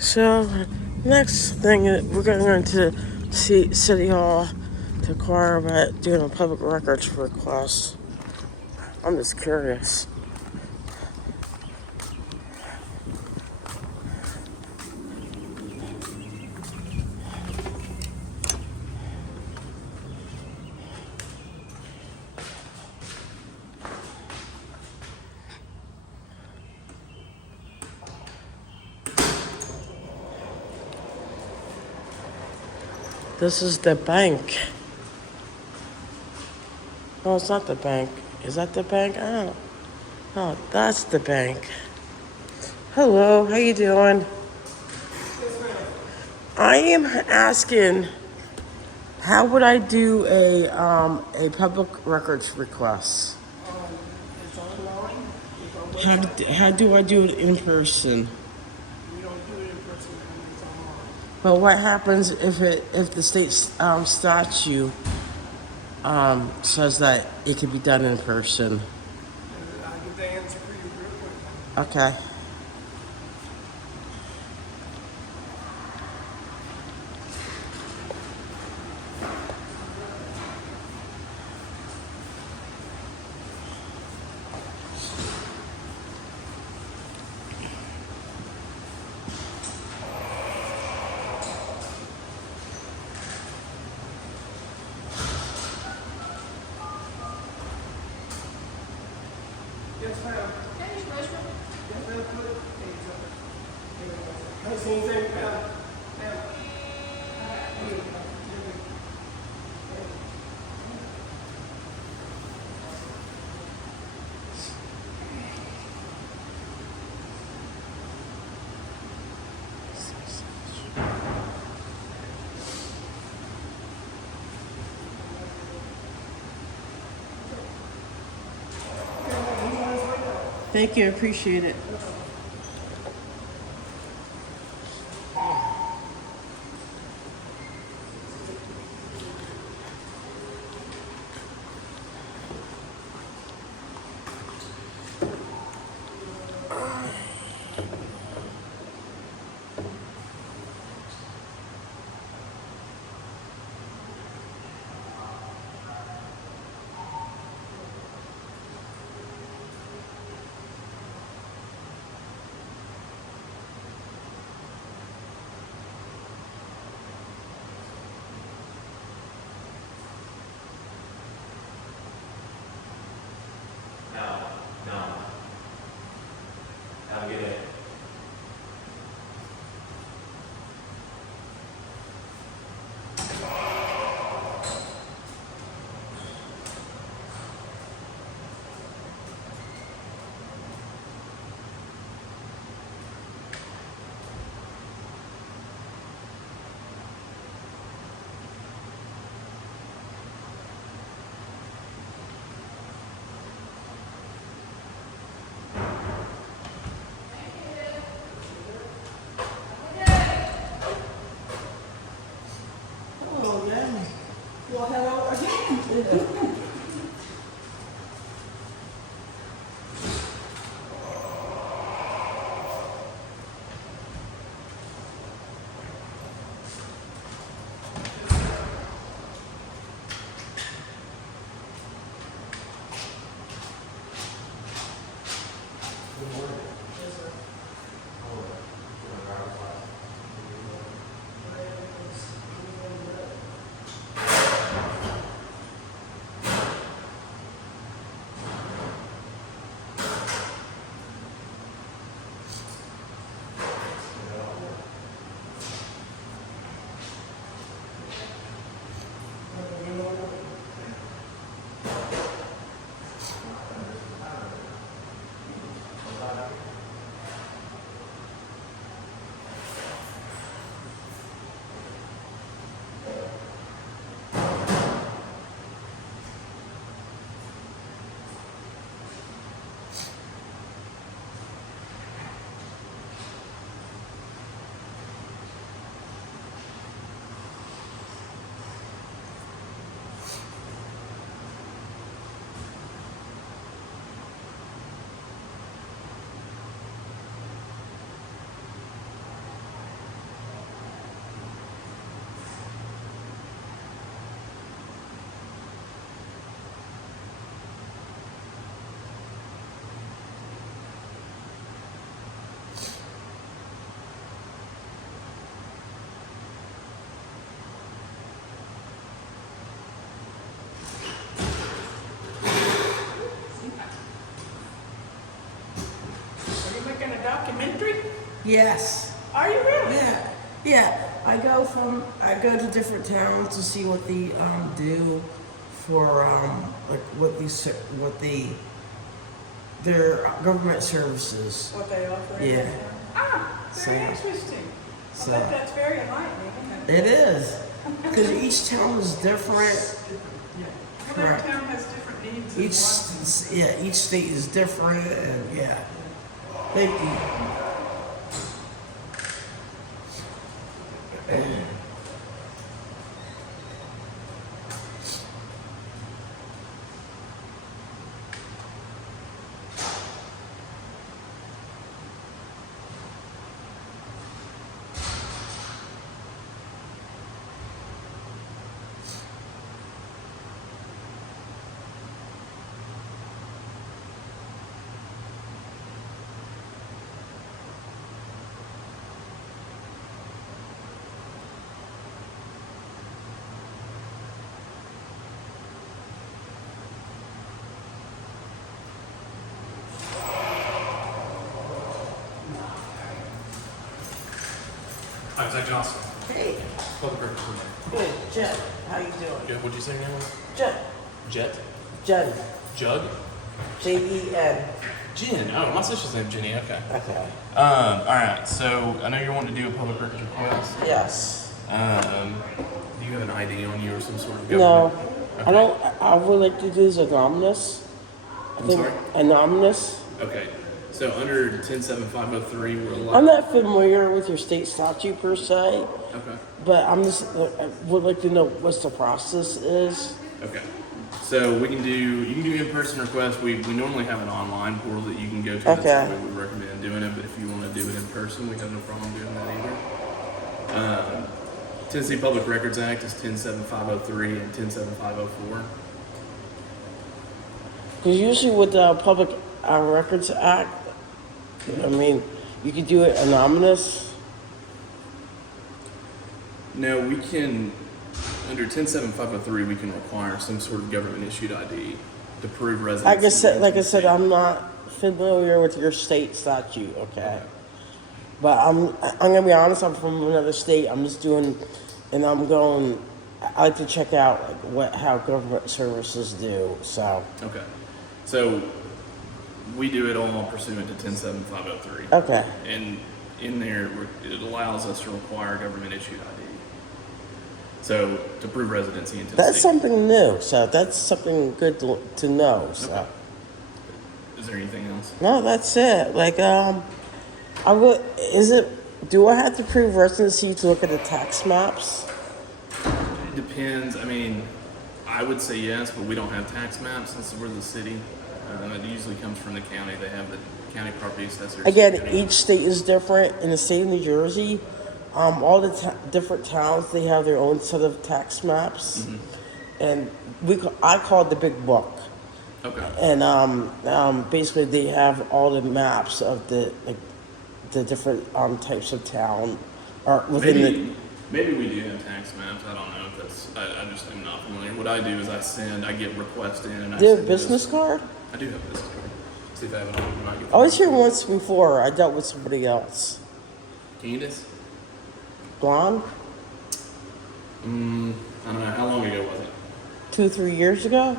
So, next thing, we're going to see City Hall to inquire about doing a public records request. I'm just curious. This is the bank. No, it's not the bank. Is that the bank? I don't know. Oh, that's the bank. Hello, how you doing? I am asking, how would I do a public records request? It's online. You go How do I do it in person? We don't do it in person when it's online. But what happens if the state statute says that it can be done in person? I'll get the answer for you real quick. Okay. Yes, ma'am. Yes, ma'am. Hey, seen anything, ma'am? Ma'am. Thank you. I appreciate it. Yes. Are you really? Yeah. Yeah. I go to different towns to see what they do for like their government services. What they offer? Yeah. Ah, very So- interesting. so- I bet that's very enlightening, isn't it? It is. Because each town is different. Well, Correct. every town has different needs and wants. Each state is different, and yeah. Thank you. Hi, Zach Johnson. Hey, Public records from good, Jen. How you doing? there. What'd you say your name was? Jen. Jet? Jen. Jug? Jen. Jen. Oh, my sister's name Jenny. Okay. Okay. All right. So I know you're wanting to do a public records request. Yes. Do you have an ID on you or some sort of No, government? I don't. I would like to do this anonymous. I'm sorry? Anonymous. Okay. So under 107.503, we're allowed. I'm not familiar with your state statute per se, Okay. but I would like to know what the process is. Okay. So you can do in-person requests. We normally have an online portal that you can go to. That's Okay. the way we recommend doing it. But if you want to do it in person, we have no problem doing that either. Tennessee Public Records Act is 107.503 and 107.504. Because usually with the Public Records Act, I mean, you could do it anonymous. No, we can, under 107.503, we can require some sort of government issued ID to prove residency. Like I said, I'm not familiar with your state statute. Okay. But I'm gonna be honest. I'm from another state. I'm just doing, and I'm going. I like to check out like how government services do. So Okay. So we do it all pursuant to 107.503. okay, And in there, it allows us to require government issued ID. So to prove residency in Tennessee. that's something new. So that's something good to know. So Okay. Is there anything else? no, that's it. Like I would. Is it? Do I have to prove residency to look at the tax maps? It depends. I mean, I would say yes, but we don't have tax maps since we're the city. It usually comes from the county. They have the county property assessors. Again, each state is different. In the state of New Jersey, all the different towns, they have their own set of tax maps, and I call it the big book. Okay. And basically, they have all the maps of the different types of town, or within Maybe we do have tax maps. I don't know if that's. I just am not familiar. What I do is I get requests in, and I Do you have a send business those. card? I do have a business card. See if I have it on. I might get I was here once before. I dealt with somebody else. Candace? Blonde? I don't know. How long ago was it? 2-3 years ago?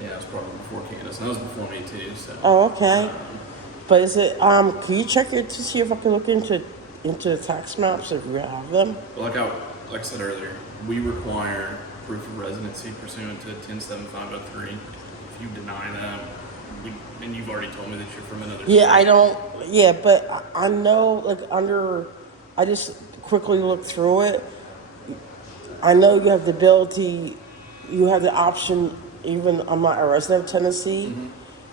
Yeah, it was probably before Candace. That was before me too. So. Oh, okay. But is it? Can you check it to see if I can look into the tax maps if you have them? Like I said earlier, we require proof of residency pursuant to 107.503. If you deny that, and you've already told me that you're from another Yeah, state. I don't. Yeah, but I know I just quickly looked through it. I know you have the ability, you have the option. Even I'm not a resident of Tennessee.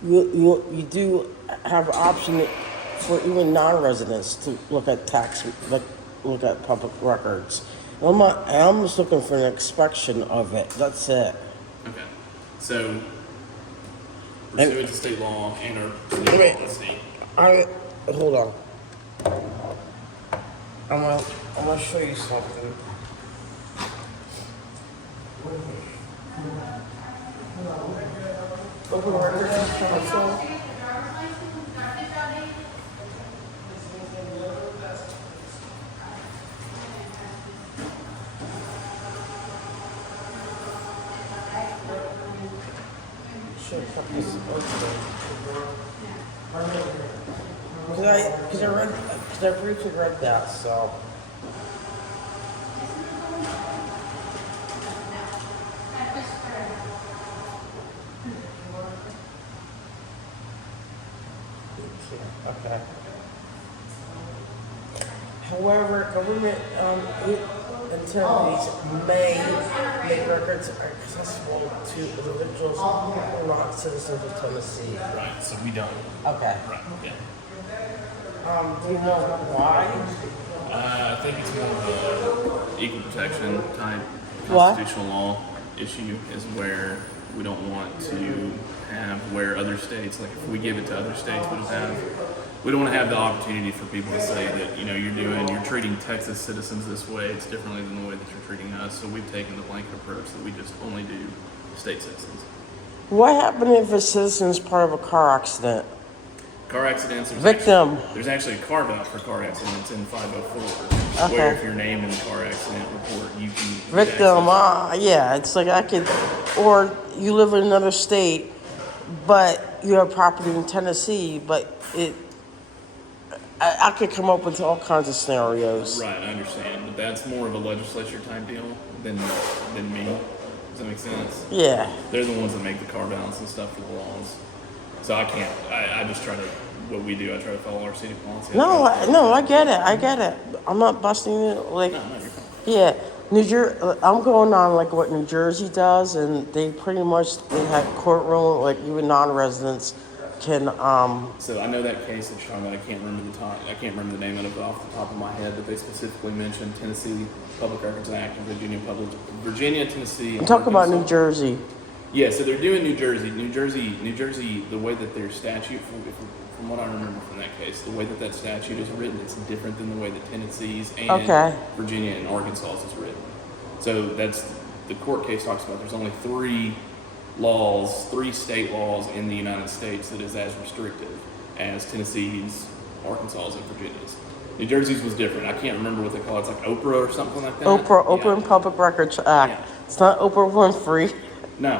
You do have an option for even non-residents to look at look at public records. I'm just looking for an inspection of it. That's it. Okay. So, pursuant to state law and our state Wait. policy, Hold on. I'm gonna show you something. Open records council. Because I briefly read that, so. Okay. However, government entities may make records accessible to individuals who are not citizens of Tennessee. Right. So we don't. Okay. Right. Yeah. Do you know why? I think it's more of a equal protection type What? constitutional law issue is where we don't want to have where other states, like if we give it to other states, we don't want to have the opportunity for people to say that, you're treating Texas citizens this way, it's differently than the way that you're treating us. So we've taken the blanket approach that we just only do state citizens. What happened if a citizen's part of a car accident? Car accidents, there's actually a carve out for car accidents in 504, Okay. where if you're named in the car accident report, you can get Victim, access. yeah, it's like I could, or you live in another state, but you have property in Tennessee, but I could come up with all kinds of scenarios. Right, I understand, but that's more of a legislature type deal than me. Does that make sense? Yeah. They're the ones that make the carve outs and stuff for the laws. So I can't. I just try to. What we do, I try to follow our city policy. No, I get it. I'm not busting it. Like, No, you're fine. yeah, I'm going on like what New Jersey does, and they pretty much they have courtroom, like even non-residents can. So I know that case that you're talking about. I can't remember the name of it off the top of my head, but they specifically mentioned Tennessee Public Records Act and Virginia, Tennessee. I'm talking about Arkansas. New Jersey. Yeah, so they're doing New Jersey. New Jersey, the way that their statute, from what I remember from that case, the way that statute is written, it's different than the way that Tennessee's and Okay. Virginia and Arkansas is written. So that's, the court case talks about there's only three state laws in the United States that is as restrictive as Tennessee's, Arkansas's, and Virginia's. New Jersey's was different. I can't remember what they call it. It's like Oprah or something like that. Oprah Yeah. and Public Records Act. Yeah. It's not Oprah Winfrey. No.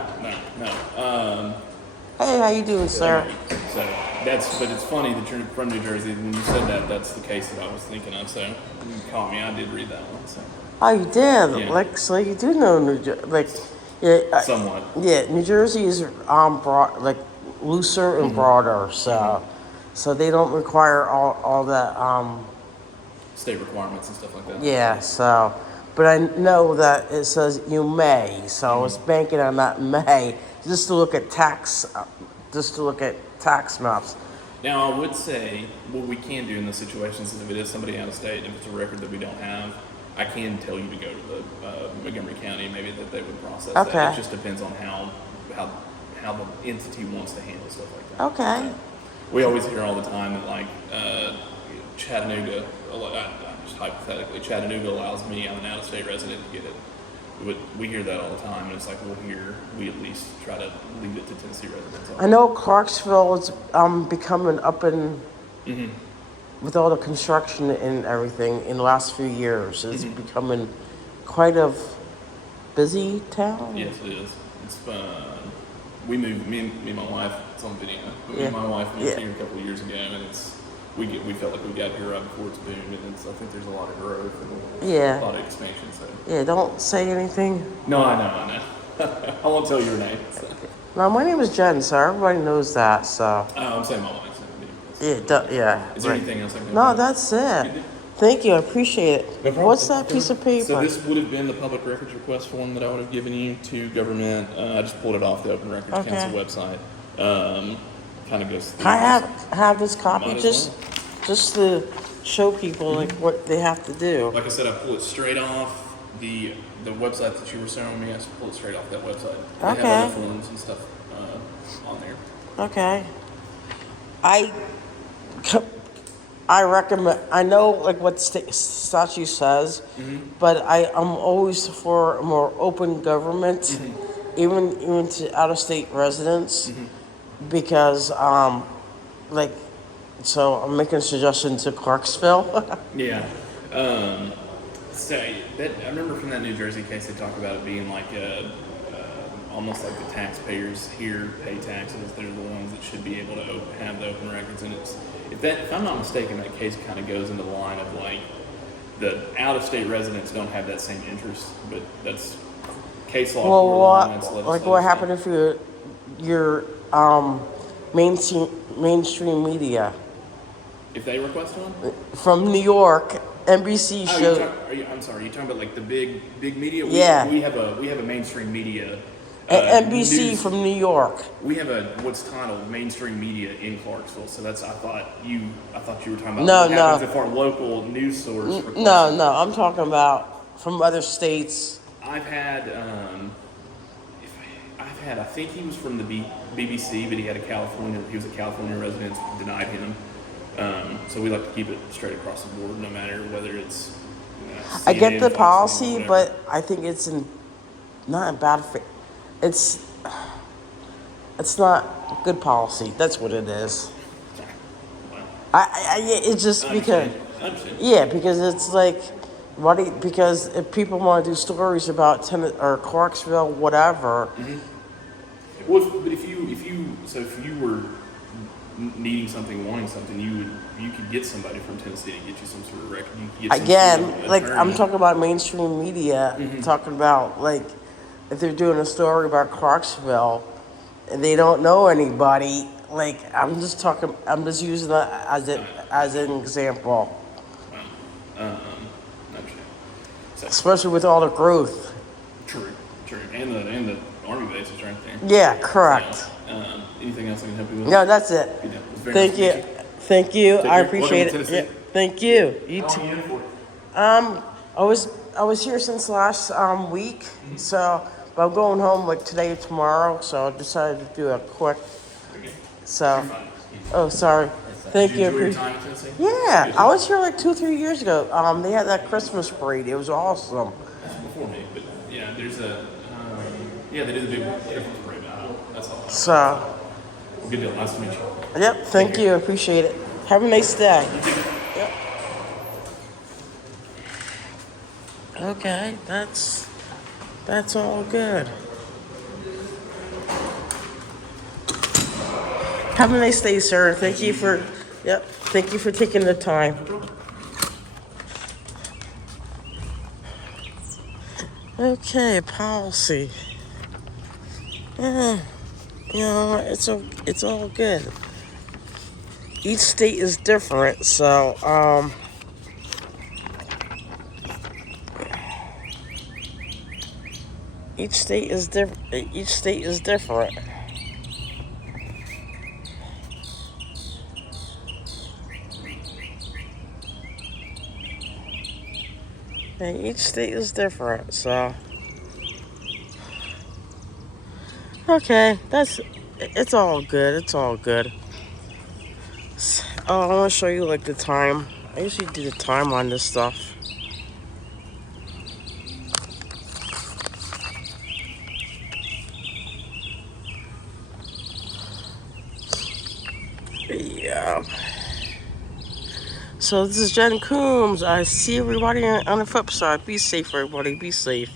Hey, how you doing, sir? So but it's funny that you're from New Jersey. When you said that, that's the case that I was thinking of. So you caught me. I did read that one. So Oh, you did. Yeah. Like, so you do know New Jersey. Like, yeah. somewhat. Yeah, New Jersey is broad, like looser Mm-hmm. and broader. So they don't require all that. State requirements and stuff like that. Yeah. So, but I know that it says you may. So I was banking on that may just to look at tax maps. Now, I would say what we can do in those situations is if it is somebody out of state, if it's a record that we don't have, I can tell you to go to the Montgomery County, maybe that they would process Okay. that. It just depends on how the entity wants to handle stuff like that. Okay. We always hear all the time that like Chattanooga, just hypothetically, Chattanooga allows me, I'm an out-of-state resident, to get it. We hear that all the time, and it's like, well, here we at least try to leave it to Tennessee residents. I know Clarksville is becoming up and with all the construction and everything in the last few years. It's becoming quite a busy town. Yes, it is. It's we moved. Me and my wife. It's on video. Me and my wife moved here a couple of years ago, and we felt like we got here right before it's boomed, and I think there's a lot of growth and a lot of expansion. So Yeah, don't say anything. no, I know. I won't tell your name. So. No, my name is Jen, sir. Everybody knows that. So I'm saying my wife's name. yeah. Is there right. anything else I can? No, that's it. Thank you. I appreciate it. No problem. What's that piece of paper? So this would have been the public records request form that I would have given you to government. I just pulled it off the Open Records Okay. Council website. Kind of goes through. Can I have this copy Might as just to show people like what they have to do. Like I said, I pull it straight off the website that you were showing me. I just pull it straight off that website. They have Okay. other forms and stuff on there. Okay. I recommend. I know like what statute says, but I'm always for a more open government, even to out of state residents, because like. So I'm making a suggestion to Clarksville. Yeah. So I remember from that New Jersey case they talked about it being like almost like the taxpayers here pay taxes. They're the ones that should be able to have the open records. And if I'm not mistaken, that case kind of goes into the line of like the out-of-state residents don't have that same interest, but that's case law. Well, court law, and it's like legislative what stuff. happened if your mainstream media If they request one? from New York, NBC Oh, showed. I'm sorry. You're talking about like the big media. Yeah. We have a mainstream media. NBC news- from New York. We have what's titled mainstream media in Clarksville. So that's I thought you were talking about No, what happens no. if our local news source requests. No, I'm talking about from other states. I've had I think he was from the BBC, but he was a California resident. Denied him. So we like to keep it straight across the board, no matter whether it's. I get CNN, the Fox News, policy, whatever. but I think it's not in bad faith. It's not good policy. That's what it is. Well, It's just I because. understand. I understand. Yeah, because it's like, because if people want to do stories about or Clarksville, whatever, Well, if you were needing something, wanting something, you could get somebody from Tennessee to get you some sort of record. You could get some again, sort of like I'm attorney. talking about mainstream media, talking about like if they're doing a story about Clarksville and they don't know anybody, like I'm just using that as an example, Understand. So, especially with all the growth. true, and the army base is right there. Yeah, correct. So, anything else I can help you with? No, that's it. Good deal. It was very Thank nice you. to meet you. Thank you. Take I care. appreciate Welcome it. to Yeah, Tennessee. thank you. You How too. long you in for? I was here since last week, so but I'm going home like today or tomorrow, so I decided to do a quick. So, oh, sorry. Thank Did you you. enjoy your time in Tennessee? Yeah, Good. I was here like 2-3 years ago. They had that Christmas parade. It was awesome. That's before me, but yeah, there's they do the big Christmas parade. That's all. So, Good deal. Nice to meet you. yep. Thank you. Appreciate it. Have a nice day. Yep. Okay, that's all good. Have a nice day, sir. Thank you for taking the time. Okay, policy. It's all good. Each state is different, so each state is different. Each state is different. And each state is different, so okay, it's all good. It's all good. Oh, I want to show you like the time. I usually do the time on this stuff. Yeah. So this is Jen Coombs. I see everybody on the flip side. Be safe, everybody. Be safe.